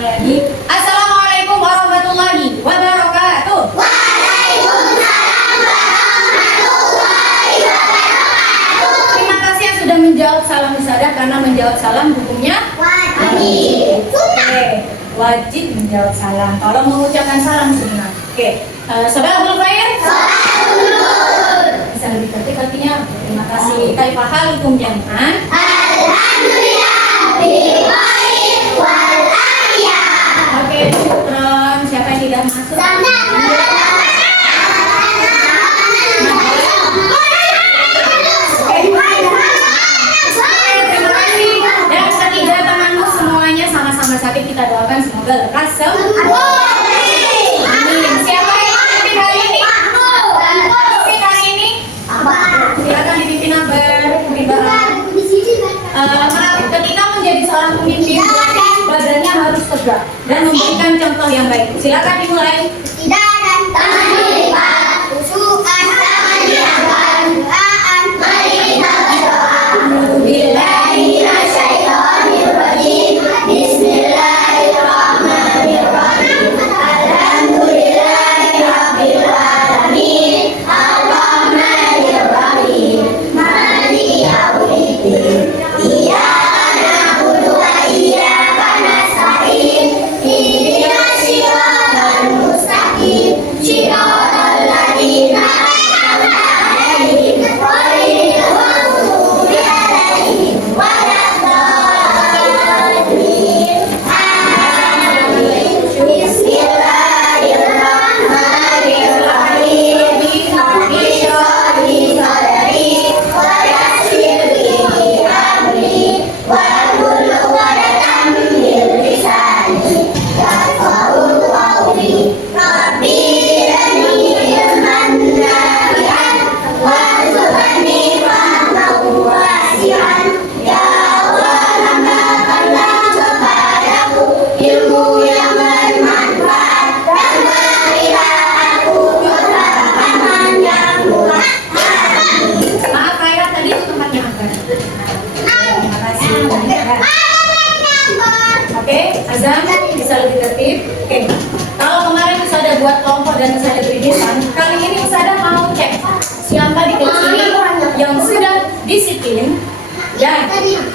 lagi. Assalamualaikum warahmatullahi wabarakatuh. Waalaikumsalam warahmatullahi wabarakatuh. Terima kasih yang sudah menjawab salam ibadah, karena menjawab salam hukumnya Wajib. Oke, wajib menjawab salam. Kalau mengucapkan salam sunnah. Oke, saudara khair. Bisa lebih tertib artinya. Terima kasih. Kaifah halukum jami'an? Alhamdulillah bil khair wal afiyah. Oke, syukron. Siapa yang tidak masuk? Dan ketiga temanmu semuanya sama-sama sakit, kita doakan semoga lekas sembuh. Amin. Siapa yang memimpin hari ini? Memimpin hari ini? Silakan dipimpin Abang. Ketika menjadi seorang pemimpin, badannya harus tegak dan memberikan contoh yang baik. Silakan dimulai. Tidak dan tangan dilipat, tusukan tangan diangkat, duaan mari kita berdoa. Bismillahirrahmanirrahim. Bismillahirrahmanirrahim. Alhamdulillahirabbil alamin. Arrahmanirrahim. Maliki yaumiddin. Iyyaka na'budu wa iyyaka nasta'in. Ihdinas siratal mustaqim. Siratal ladzina an'amta 'alaihim ghairil maghdubi 'alaihim waladdallin. Amin. Bismillahirrahmanirrahim. Rabbi shrah li sadri wa yassir li amri wahlul 'uqdatam min lisani yafqahu qawli. Rabbi zidni ilman nafi'an warzuqni fahman wasi'an. Ya Allah, tambahkanlah kepadaku ilmu yang bermanfaat dan berilah aku kefahaman yang luas. Amin. Maaf Khaira, tadi itu tempatnya Abang. Terima kasih. Oke, Azam bisa lebih tertib. Oke, kalau kemarin Usada buat kelompok dan Usada beri desain, kali ini Usada mau cek siapa di kelas ini yang sudah disiplin dan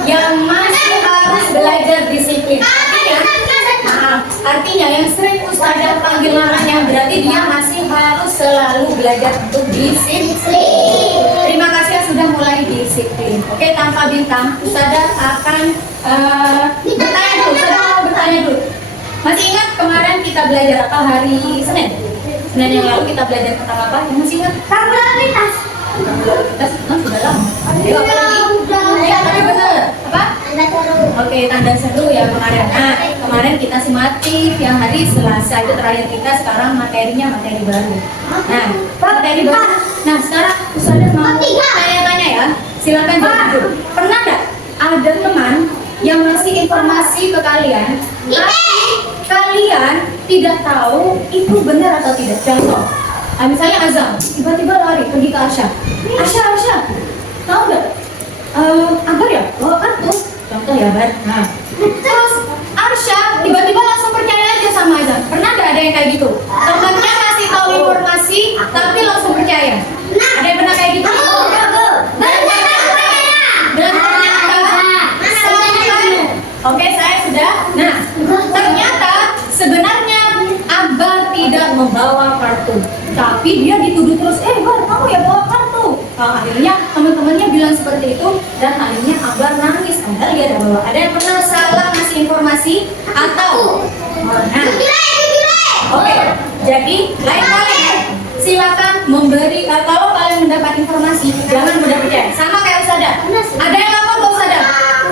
yang masih harus belajar disiplin. Artinya yang sering Usada panggil namanya berarti dia masih harus selalu belajar untuk disiplin. Terima kasih yang sudah mulai disiplin. Oke, tanpa bintang, Usada akan bertanya dulu. Usada mau bertanya dulu. Masih ingat kemarin kita belajar apa hari Senin? Senin yang lalu kita belajar tentang apa? Yang masih ingat? Tabel lalu lintas. Kita sudah lama. Ayo, apa lagi? Ya, tapi benar. Apa? Anda taruh. Oke, tanda seru ya kemarin. Nah, kemarin kita simatif yang hari Selasa itu terakhir kita, sekarang materinya materi baru. Nah, materi baru. Nah, sekarang Ustazah mau tanya-tanya ya. Silakan jawab dulu. Pernah nggak ada teman yang ngasih informasi ke kalian, tapi kalian tidak tahu itu benar atau tidak? Contoh, misalnya Azam tiba-tiba lari pergi ke Arsya. Arsya, tahu nggak? Agar ya, bawa kartu. Contoh ya, Bar. Nah, terus Arsya tiba-tiba langsung percaya aja sama Azam. Pernah nggak ada yang kayak gitu? Temannya kasih tahu informasi, tapi langsung percaya. Ada yang pernah kayak gitu? Dan oke, saya sudah. Nah, ternyata sebenarnya Akbar tidak membawa kartu, tapi dia dituduh terus, Bar, kamu ya bawa kartu. Akhirnya teman-temannya bilang seperti itu, dan akhirnya Akbar nangis, padahal dia ada bawa. Ada yang pernah salah ngasih informasi atau? Nah, oke, jadi lain kali silakan memberi. Kalau kalian mendapat informasi, jangan mudah percaya. Sama kayak Usada. Ada yang lapor ke Usada.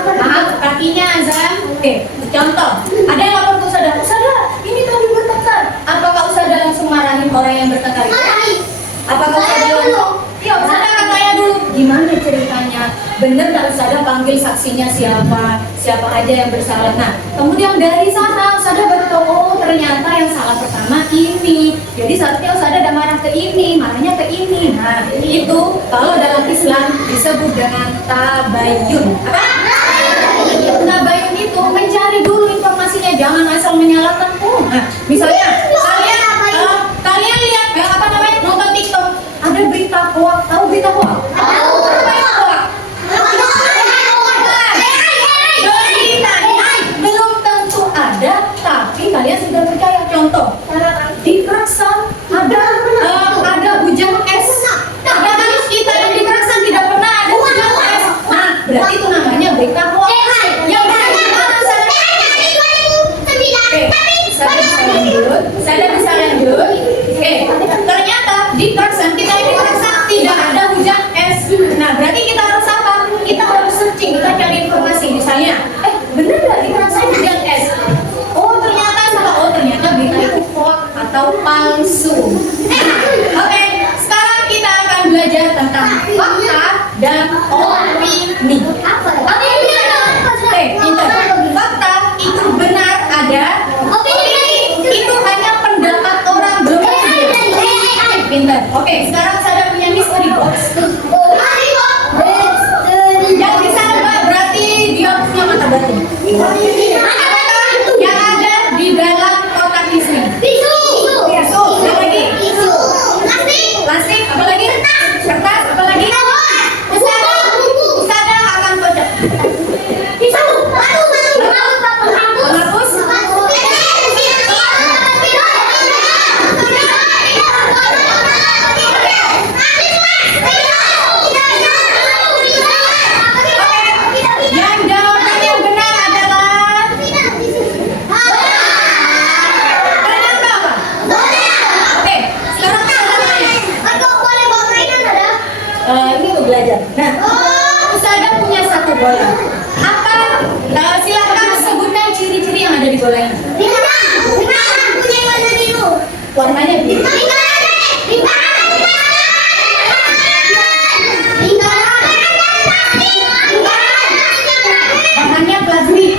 Maaf, kakinya Azam. Oke, contoh. Ada yang lapor ke Usada. Usada, ini tadi bertengkar. Apakah Usada langsung marahin orang yang bertengkar itu? Apakah Usada langsung? Ya, Usada akan tanya dulu. Gimana ceritanya? Bener nggak Usada panggil saksinya siapa? Siapa aja yang bersalah? Nah, kemudian dari sana Usada baru tahu, oh ternyata yang salah pertama ini. Jadi seharusnya Usada ada marah ke ini, marahnya ke ini. Nah, itu kalau dalam Islam disebut dengan tabayun. Apa? Tabayun itu mencari dulu informasinya, jangan asal lanjut. Saya bisa lanjut. Oke, ternyata di Karsan kita ini merasa tidak ada hujan es. Nah, berarti kita harus apa? Kita harus searching, kita cari informasi. Misalnya, bener nggak di Karsan hujan es? Oh, ternyata salah. Oh, ternyata berita itu hoax atau palsu. Oke, sekarang kita akan belajar tentang fakta dan opini. Oke, pintar. Fakta itu benar ada. Opini itu hanya pendapat orang, belum tentu. Pintar. Oke, sekarang saya punya mystery box. Yang bisa nebak berarti dia punya mata batin. Yang ada di dalam kotak tisu. Tisu. Apa lagi? Plastik. Apa lagi? Kertas. Apa lagi? Usada akan kocok. Penghapus. Yang jawaban yang benar adalah ternyata apa? Oke, sekarang kita tanya. Ini untuk belajar. Nah, Usada punya satu bola. Apa? Silakan sebutkan ciri-ciri yang ada di bola ini. Warnanya biru. Bahannya plastik.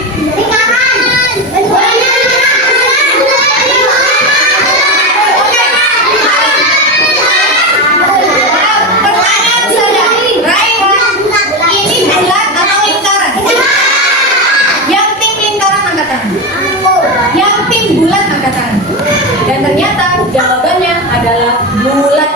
Pertanyaan saya, Raihan, ini bulat atau lingkaran? Yang tim lingkaran angkat tangan. Yang tim bulat angkat tangan. Dan ternyata jawabannya adalah bulat.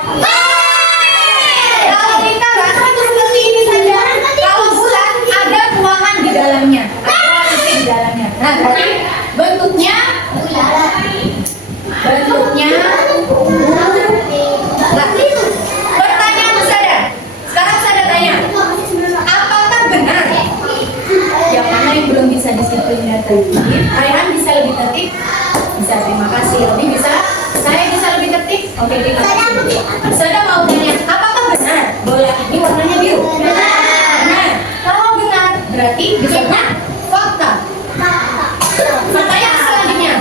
Kalau lingkaran itu seperti ini saja. Kalau bulat ada ruangan di dalamnya, ada sisi di dalamnya. Nah, berarti bentuknya bulat. Pertanyaan saya. Sekarang saya tanya, apakah benar? Yang mana yang belum bisa disiplin dan tertib? Raihan bisa lebih tertib? Bisa, terima kasih. Lebih bisa? Saya bisa lebih tertib? Oke, terima kasih. Saya mau tanya, apakah benar bola ini warnanya biru? Benar. Kalau benar, berarti disebut fakta. Pertanyaan selanjutnya,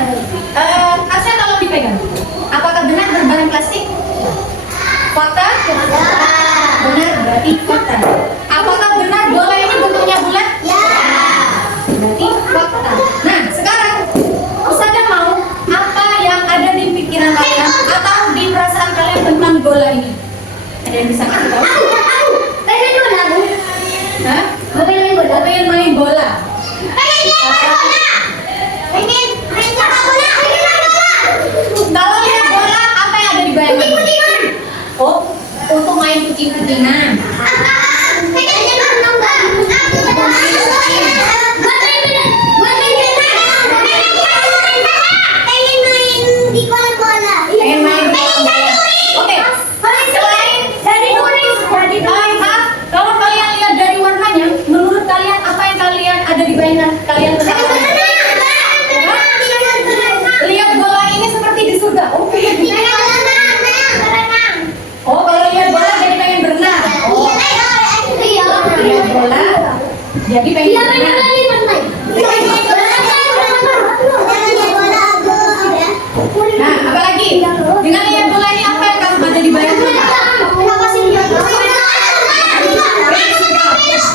Asya tolong dipegang. Apakah benar berbahan plastik? Fakta? Benar, berarti fakta. Apakah benar bola ini bentuknya bulat? Berarti fakta. Nah, sekarang Usada mau apa yang ada di pikiran kalian atau di perasaan kalian tentang bola ini? Ada yang bisa kasih tahu? Hah? Mau pengen main bola? Kalau lihat bola, apa yang ada di bayangan? Oh, untuk main kucing-kucingan. Pengen main bola. Oke. Selain dari kalau kalian lihat dari warnanya, menurut kalian apa yang kalian ada di bayangan kalian tentang bola? Lihat bola ini seperti di surga. Oke. Oh, kalau lihat bola jadi pengen berenang. Oh, lihat bola jadi pengen berenang. Nah, apa lagi? Dengan lihat bola ini apa yang kamu ada di bayangan?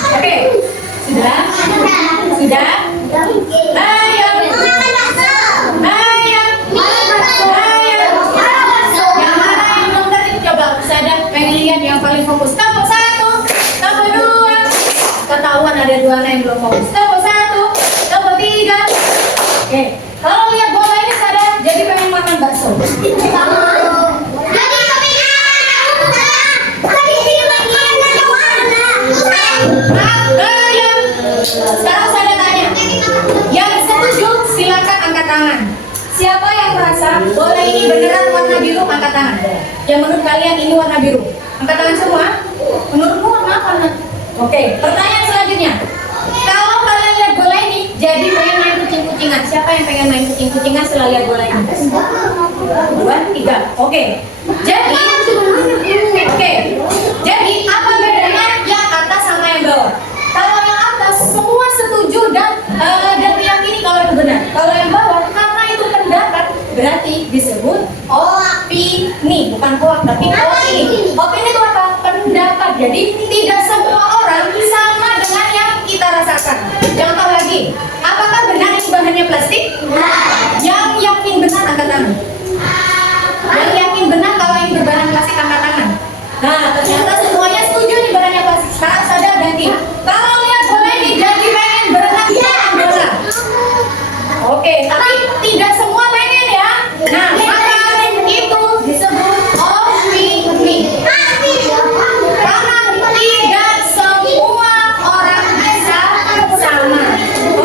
Oke, sudah? Sudah? Ayo. Yang mana yang belum tertib? Coba Usada pengen lihat yang paling fokus. Kelompok 1, kelompok 2. Ketahuan ada 2 yang belum fokus. Kelompok 1, kelompok 3. Oke, kalau lihat bola ini sadar jadi pengen makan bakso. Sekarang saya tanya, yang setuju silakan angkat tangan. Siapa yang merasa bola ini beneran warna biru, angkat tangan. Yang menurut kalian ini warna biru, angkat tangan semua. Menurutmu warna apa? Oke, pertanyaan selanjutnya. Kalau kalian lihat bola ini, Jadi pengen main kucing-kucingan. Siapa yang pengen main kucing-kucingan setelah lihat bola ini? 2, 3. Oke. Jadi apa bedanya yang atas sama yang bawah? Kalau yang atas semua setuju dan meyakini kalau itu benar. Kalau yang bawah karena itu pendapat berarti disebut opini, bukan hoax tapi opini. Opini itu apa? Pendapat. Jadi tidak semua orang sama dengan yang kita rasakan. Contoh lagi, apakah benar ini bahannya plastik? Yang yakin benar angkat tangan. Yang yakin benar kalau ini berbahan plastik angkat tangan. Nah, ternyata semuanya setuju nih bahannya plastik. Sekarang sadar ganti. Kalau lihat bola ini jadi pengen berenang di lapangan bola. Oke, tapi tidak semua pengen ya. Nah, maka itu disebut opini. Karena tidak semua orang bisa sama.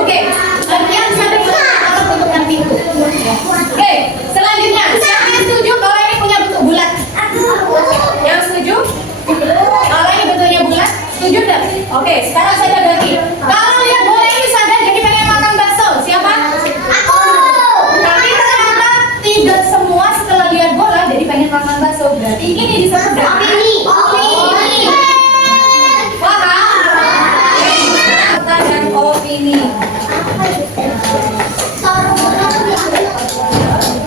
Oke, sekian sampai kita tutupkan pintu. Oke, selanjutnya siapa yang setuju kalau ini punya bentuk bulat? Yang setuju? Kalau ini bentuknya bulat, setuju enggak? Oke, sekarang saya ganti. Kalau lihat bola ini sadar jadi pengen makan bakso, siapa? Aku. Tapi ternyata tidak semua setelah lihat bola jadi pengen makan bakso. Berarti ini disebut Opini. paham? Kata dan opini.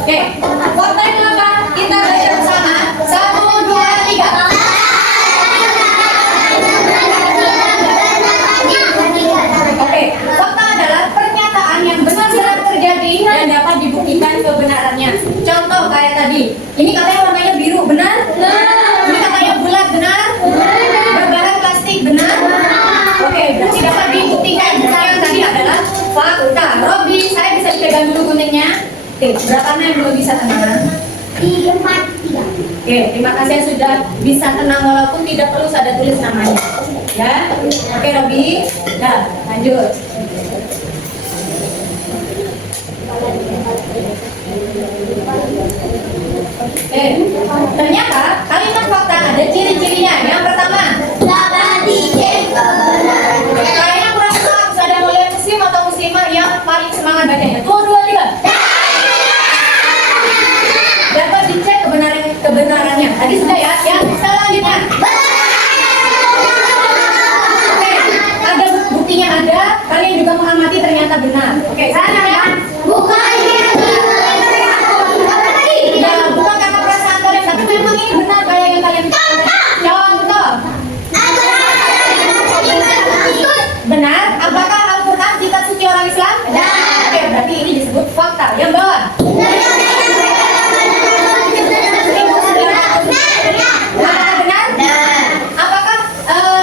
Oke, fakta yang belakang kita baca bersama. 1, 2, 3. Oke, fakta adalah pernyataan yang benar-benar terjadi dan dapat dibuktikan kebenarannya. Contoh kayak tadi, ini katanya warnanya biru, benar? Ini katanya bulat, benar? Berbahan plastik, benar? Oke, berarti dapat dibuktikan. Yang tadi adalah fakta. Robi, saya bisa dipegang dulu guntingnya. Oke, berapa yang belum bisa tenang? 3. Oke, terima kasih yang sudah bisa tenang walaupun tidak perlu ada tulis namanya. Ya, oke Robi. Nah, lanjut. Ternyata kalimat fakta ada ciri-cirinya. Yang pertama, kayaknya kurang semangat. Ada mau lihat muslim atau muslimah yang paling semangat bacanya? 2, 3. Dapat dicek kebenarannya. Tadi sudah ya. Yang selanjutnya. Oke, ada buktinya ada. Kalian juga mengamati ternyata benar. Oke, selanjutnya. Ya, bukan karena perasaan kalian, tapi memang ini benar kayak yang kalian contoh. Benar? Apakah Al-Quran kitab suci orang Islam? Oke, berarti ini disebut fakta. Yang bawah. Benar? Apakah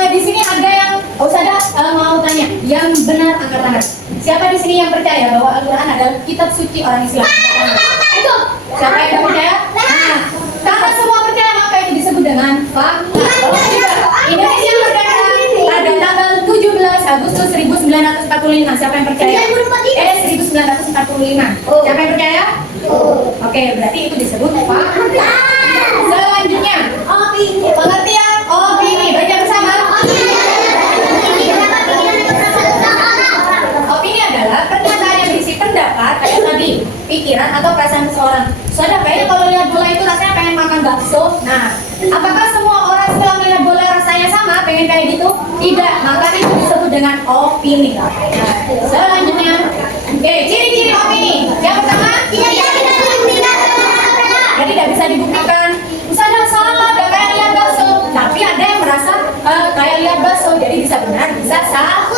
di sini ada yang Ustazah mau tanya? Yang benar angkat tangan. Siapa di sini yang percaya bahwa Al-Quran adalah kitab suci orang Islam? Siapa yang percaya? Nah, karena semua percaya maka ini disebut dengan fakta. Indonesia merdeka pada tanggal 17 Agustus 1945. Siapa yang percaya? 1945. Siapa yang percaya? Oke, berarti itu disebut fakta. Selanjutnya, pengertian opini. Baca bersama. Opini adalah pernyataan yang berisi pendapat kayak tadi, pikiran atau perasaan seseorang. Soalnya kayaknya kalau lihat bola itu rasanya pengen makan bakso. Nah, apakah semua orang setelah melihat bola rasanya sama, pengen kayak gitu? Tidak, maka itu disebut dengan opini. Nah, selanjutnya, oke, ciri-ciri opini. Yang pertama, jadi tidak bisa dibuktikan. Misalnya salah, gak kayak lihat bakso. Tapi ada yang merasa kayak lihat bakso, jadi bisa benar, bisa salah.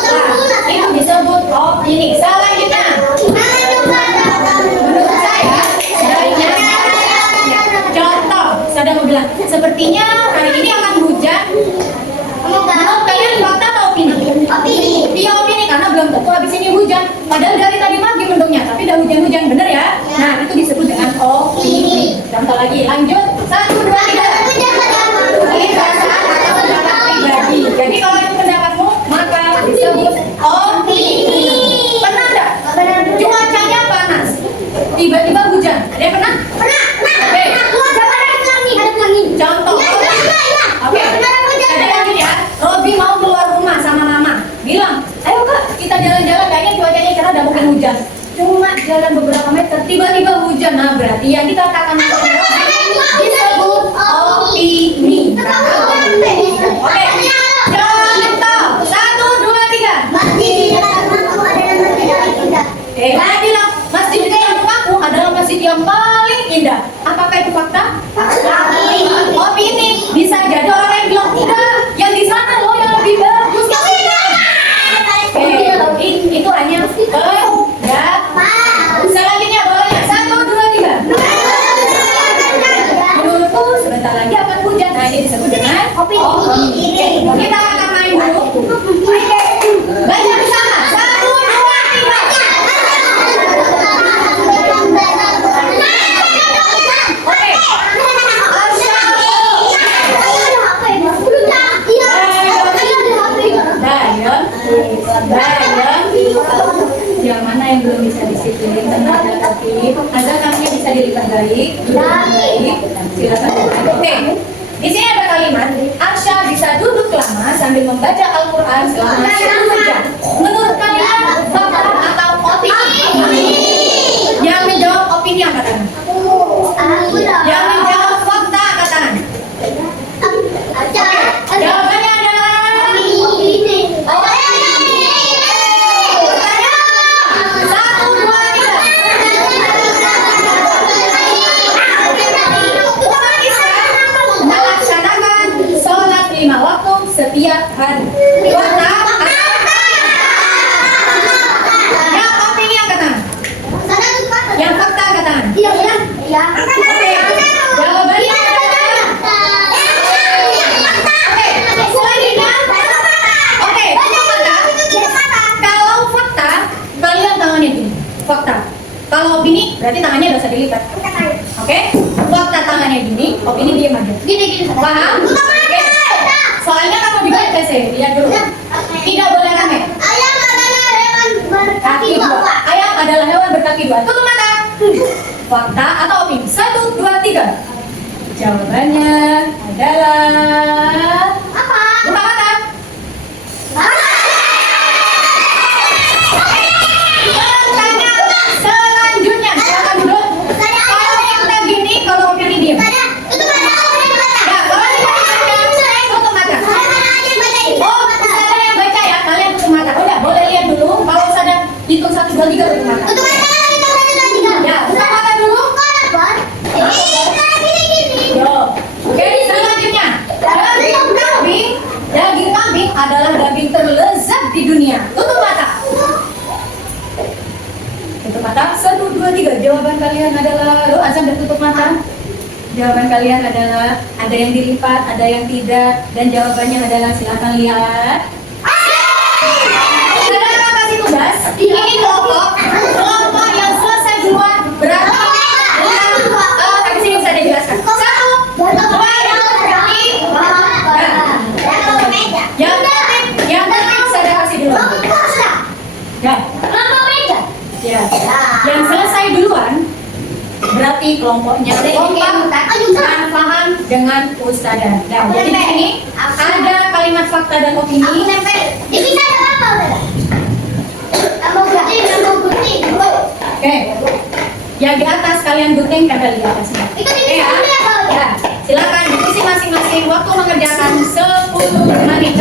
Itu disebut opini. Selanjutnya, menurut saya, sebaiknya contoh, saya mau bilang, sepertinya hari ini akan hujan. Menurut kalian fakta atau opini? Iya opini, karena belum tentu habis ini hujan. Padahal dari tadi pagi mendungnya, tapi udah hujan-hujan, bener ya? Nah, itu disebut dengan opini. Contoh lagi, lanjut. 1, 2, 3. Ini perasaan atau pendapat pribadi. Jadi kalau itu pendapatmu, maka disebut opini. Pernah nggak? Cuacanya panas, tiba-tiba hujan. Ada yang pernah? Oke. Contoh. Oke. Ada lagi ya. Robi mau keluar rumah sama mama. Bilang, ayo kak, kita jalan-jalan. Kayaknya cuacanya cerah dan yang dikatakan disebut opini. Oke, contoh 1, 2, 3. Saya bilang masjid di kampungku adalah masjid yang paling indah. Apakah itu fakta? Opini. Bisa jadi orang yang bilang tidak, yang di sana loh yang lebih bagus. Itu hanya selanjutnya bolanya 1, 2, 3. Menurutku sebentar lagi akan hujan. Nah ini disebut dengan opini. Kita akan main dulu. Baca bersama 1, 2, 3. Oke. Yang mana yang belum bisa disiplin tenaga tapi agar kami bisa dilipat baik, silakan. Oke, di sini ada kalimat Arsya bisa duduk lama sambil membaca Al-Quran selama 10 jam. Menurut kalian fakta atau opini? Yang menjawab opini angkat tangan. Yang menjawab fakta angkat tangan. Jawabannya adalah setiap hari. Fakta yang opini angkat tangan. Yang fakta angkat tangan. Oke, jawabannya adalah selanjutnya. Oke, fakta. Kalau fakta, kalian tangannya gini. Fakta. Kalau opini, berarti tangannya nggak usah dilipat. Oke, fakta tangannya gini, opini diam aja. Paham? Oke. Soalnya kamu juga tes, lihat dulu. Tidak boleh rame. Ayam adalah hewan berkaki Kaki 2. dua. Ayam adalah hewan berkaki 2. Tutup mata. Fakta atau opini? 1, 2, 3. Jawabannya adalah Apa? buka mata. Pertanyaan selanjutnya. Silakan dulu. Kalau fakta gini, kalau opini diam. Ya, kalau tutup mata. Oh, ada yang baca ya, kalian tutup mata. Udah, boleh lihat dulu. Kalau sadar hitung 1, 2, 3 tutup mata. Ya, buka mata dulu. Yo. Oke, selanjutnya. Daging kambing adalah daging terlezat di dunia. Tutup mata. Tutup mata. 1, 2, 3. Jawaban kalian adalah, lo azan dan tutup mata. Jawaban kalian adalah ada yang dilipat, ada yang tidak, dan jawabannya adalah silakan lihat. Saudara kasih tugas. Ini kelompok yang selesai duluan berarti di sini bisa dijelaskan. 1, 2, 3. Yang penting saya kasih duluan. Ya. Yang selesai duluan berarti kelompoknya kompak dan paham dengan ustazah. Nah, jadi di sini ada kalimat fakta dan opini. Oke. Yang di atas kalian gunting kembali di atasnya. Oke ya. Ya. Silakan diskusi masing-masing. Waktu mengerjakan 10 menit.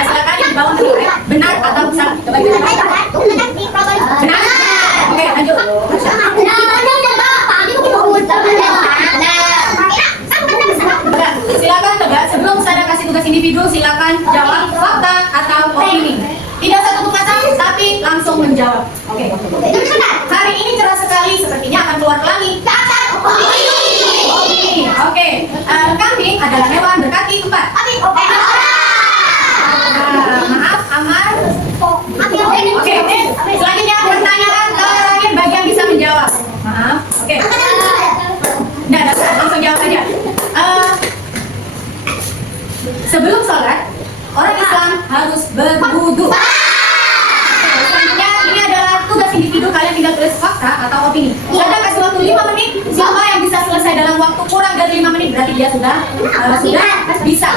Silakan yang di bawah menilai benar atau salah. Coba kita benar. Oke, lanjut. Silakan tebak sebelum saya kasih tugas individu, silakan jawab fakta atau opini. Tidak satu mata, tapi langsung menjawab. Oke. Hari ini cerah sekali, sepertinya akan keluar pelangi. Opini. Oke. Kambing adalah hewan berkaki 4. Maaf, Amar. Oke. Selanjutnya pertanyaan terakhir bagi yang bisa menjawab. Maaf. Oke. Nah, langsung jawab aja. Sebelum sholat, orang Islam harus berwudu. Selanjutnya ini adalah tugas individu, kalian tinggal tulis fakta atau opini. Saya kasih waktu 5 menit. Siapa yang bisa selesai dalam waktu kurang dari 5 menit berarti dia sudah bisa.